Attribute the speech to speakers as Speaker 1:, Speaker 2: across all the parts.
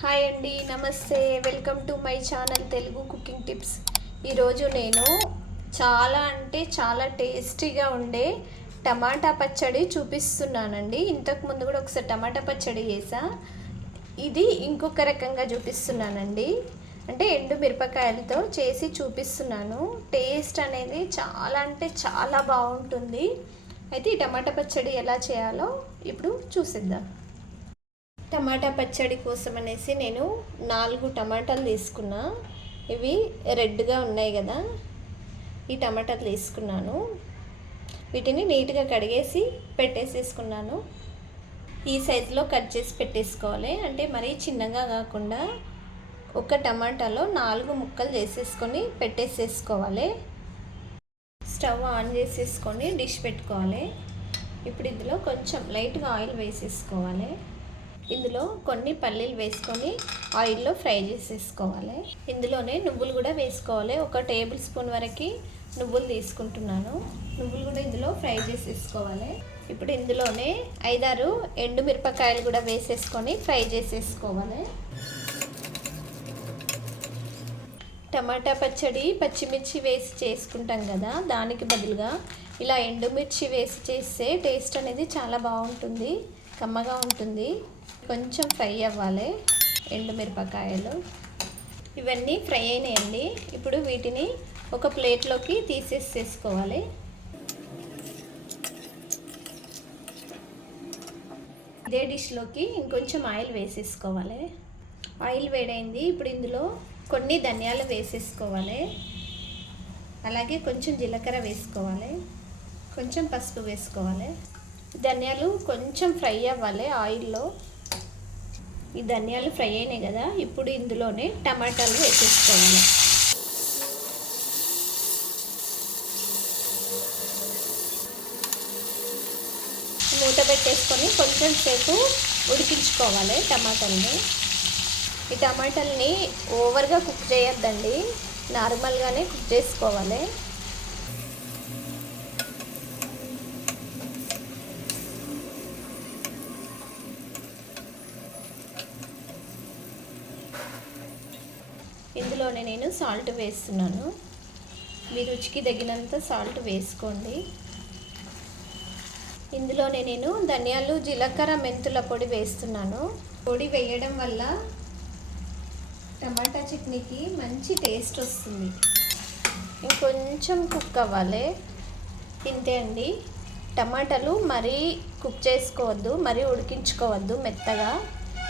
Speaker 1: Hi అండి నమస్తే. Welcome to my channel Telugu cooking tips. ఈరోజు నేను చాలా అంటే చాలా టేస్టీగా ఉండే టమాటా పచ్చడి చూపిస్తున్నానండి. ఇంతకు ముందు కూడా ఒకసారి టమాటా పచ్చడి చేసా ఇది ఇంకొక రకంగా చూపిస్తున్నానండి. అంటే ఎండు మిరపకాయలతో చేసి చూపిస్తున్నాను. టేస్ట్ అనేది చాలా అంటే చాలా బాగుంటుంది. అయితే ఈ టమాటా పచ్చడి ఎలా చేయాలో ఇప్పుడు చూసిద్దాం. టమాటా పచ్చడి కోసం అనేసి నేను నాలుగు టమాటాలు తీసుకున్నా. ఇవి రెడ్గా ఉన్నాయి కదా. ఈ టమాటాలు తీసుకున్నాను. వీటిని నీట్గా కడిగేసి పెట్టేసేసుకున్నాను. ఈ సైజులో కట్ చేసి పెట్టేసుకోవాలి. అంటే మరీ చిన్నగా కాకుండా ఒక టమాటాలో నాలుగు ముక్కలు చేసేసుకొని పెట్టేసేసుకోవాలి. స్టవ్ ఆన్ చేసేసుకొని డిష్ పెట్టుకోవాలి. ఇప్పుడు ఇందులో కొంచెం లైట్గా ఆయిల్ వేసేసుకోవాలి. ఇందులో కొన్ని పల్లీలు వేసుకొని ఆయిల్లో ఫ్రై చేసేసుకోవాలి. ఇందులోనే నువ్వులు కూడా వేసుకోవాలి. ఒక టేబుల్ స్పూన్ వరకు నువ్వులు తీసుకుంటున్నాను. నువ్వులు కూడా ఇందులో ఫ్రై చేసేసుకోవాలి. ఇప్పుడు ఇందులోనే ఐదారు ఎండు మిరపకాయలు కూడా వేసేసుకొని ఫ్రై చేసేసుకోవాలి. టమాటా పచ్చడి పచ్చిమిర్చి వేసి చేసుకుంటాం కదా దానికి బదులుగా ఇలా ఎండుమిర్చి వేసి చేస్తే టేస్ట్ అనేది చాలా బాగుంటుంది. కమ్మగా ఉంటుంది. కొంచెం ఫ్రై అవ్వాలి. ఎండుమిరపకాయలు ఇవన్నీ ఫ్రై అయినాయండి. ఇప్పుడు వీటిని ఒక ప్లేట్లోకి తీసేసేసుకోవాలి. ఇదే డిష్లోకి ఇంకొంచెం ఆయిల్ వేసేసుకోవాలి. ఆయిల్ వేడైంది. ఇప్పుడు ఇందులో కొన్ని ధనియాలు వేసేసుకోవాలి. అలాగే కొంచెం జీలకర్ర వేసుకోవాలి. కొంచెం పసుపు వేసుకోవాలి. ధనియాలు కొంచెం ఫ్రై అవ్వాలి ఆయిల్లో. ఈ ధనియాలు ఫ్రై అయినాయి కదా ఇప్పుడు ఇందులోనే టమాటాలు వేసేసుకోవాలి. మూత పెట్టేసుకొని కొంచెం సేపు ఉడికించుకోవాలి టమాటాలని. ఈ టమాటాలని ఓవర్గా కుక్ చేయొద్దండి నార్మల్గానే కుక్ చేసుకోవాలి. ఇందులోనే నేను సాల్ట్ వేస్తున్నాను. మీ రుచికి తగినంత సాల్ట్ వేసుకోండి. ఇందులోనే నేను ధనియాలు జీలకర్ర మెంతుల పొడి వేస్తున్నాను. పొడి వేయడం వల్ల టమాటా చట్నీకి మంచి టేస్ట్ వస్తుంది. ఇంకొంచెం కుక్ అవ్వాలి. తింటే అండి. టమాటాలు మరీ కుక్ చేసుకోవద్దు మరీ ఉడికించుకోవద్దు మెత్తగా.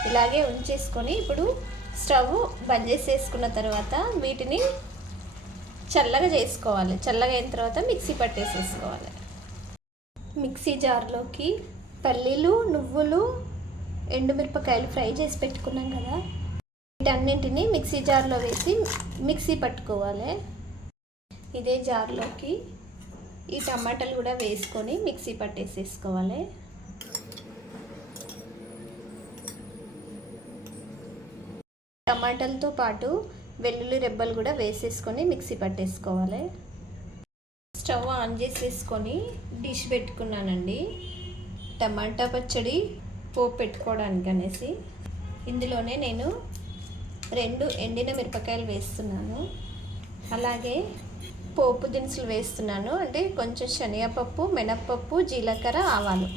Speaker 1: ఇలాగే ఉంచేసుకొని ఇప్పుడు స్టవ్ బంద్ చేసేసుకున్న తర్వాత వీటిని చల్లగా చేసుకోవాలి. చల్లగా అయిన తర్వాత మిక్సీ పట్టేసేసుకోవాలి. మిక్సీ జార్లోకి పల్లీలు నువ్వులు ఎండుమిరపకాయలు ఫ్రై చేసి పెట్టుకున్నాం కదా. వీటన్నింటిని మిక్సీ జార్లో వేసి మిక్సీ పట్టుకోవాలి. ఇదే జార్లోకి ఈ టమాటాలు కూడా వేసుకొని మిక్సీ పట్టేసేసుకోవాలి. టమాటాలతో పాటు వెల్లుల్లి రెబ్బలు కూడా వేసేసుకొని మిక్సీ పట్టేసుకోవాలి. స్టవ్ ఆన్ చేసేసుకొని డిష్ పెట్టుకున్నానండి. టమాటా పచ్చడి పోపు పెట్టుకోవడానికి అనేసి. ఇందులోనే నేను రెండు ఎండిన మిరపకాయలు వేస్తున్నాను. అలాగే పోపు దినుసులు వేస్తున్నాను. అంటే కొంచెం శనగపప్పు మినప్పప్పు జీలకర్ర ఆవాలు.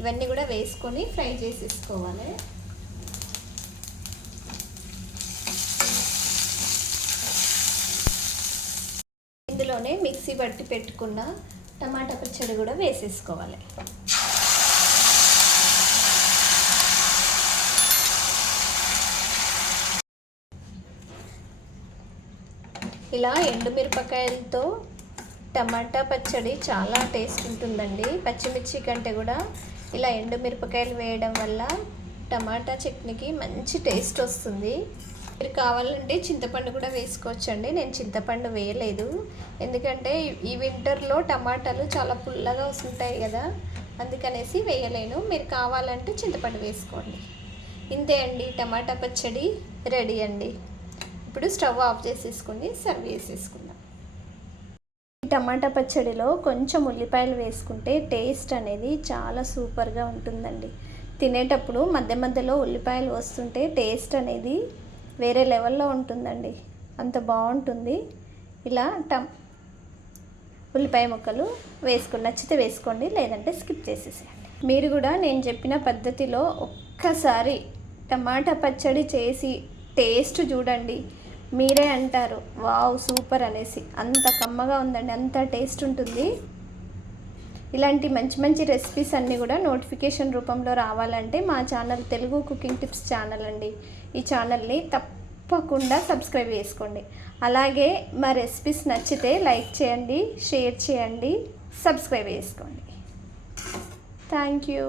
Speaker 1: ఇవన్నీ కూడా వేసుకొని ఫ్రై చేసేసుకోవాలి. ఇందులోనే మిక్సీ పట్టి పెట్టుకున్న టమాటా పచ్చడి కూడా వేసేసుకోవాలి. ఇలా ఎండుమిరపకాయలతో టమాటా పచ్చడి చాలా టేస్ట్ ఉంటుందండి. పచ్చిమిర్చి కంటే కూడా ఇలా ఎండుమిరపకాయలు వేయడం వల్ల టమాటా చట్నీకి మంచి టేస్ట్ వస్తుంది. మీరు కావాలంటే చింతపండు కూడా వేసుకోవచ్చండి. నేను చింతపండు వేయలేదు. ఎందుకంటే ఈ వింటర్లో టమాటాలు చాలా పుల్లగా వస్తుంటాయి కదా అందుకనేసి వేయలేను. మీరు కావాలంటే చింతపండు వేసుకోండి. ఇంతే అండి. టమాటా పచ్చడి రెడీ అండి. ఇప్పుడు స్టవ్ ఆఫ్ చేసేసుకుని సర్వ్ చేసేసుకుందాం. టమాటా పచ్చడిలో కొంచెం ఉల్లిపాయలు వేసుకుంటే టేస్ట్ అనేది చాలా సూపర్గా ఉంటుందండి. తినేటప్పుడు మధ్య మధ్యలో ఉల్లిపాయలు వస్తుంటే టేస్ట్ అనేది వేరే లెవెల్లో ఉంటుందండి. అంత బాగుంటుంది. ఇలా టమ్ ఉల్లిపాయ ముక్కలు వేసుకుని నచ్చితే వేసుకోండి లేదంటే స్కిప్ చేసేసేయండి. మీరు కూడా నేను చెప్పిన పద్ధతిలో ఒక్కసారి టమాటా పచ్చడి చేసి టేస్ట్ చూడండి. మీరే అంటారు వావ్ సూపర్ అనేసి. అంత కమ్మగా ఉందండి అంత టేస్ట్ ఉంటుంది. ఇలాంటి మంచి మంచి రెసిపీస్ అన్నీ కూడా నోటిఫికేషన్ రూపంలో రావాలంటే మా channel Telugu cooking tips channel అండి. ఈ ఛానల్ని తప్పకుండా సబ్స్క్రైబ్ చేసుకోండి. అలాగే మా రెసిపీస్ నచ్చితే లైక్ చేయండి షేర్ చేయండి సబ్స్క్రైబ్ చేసుకోండి. Thank you.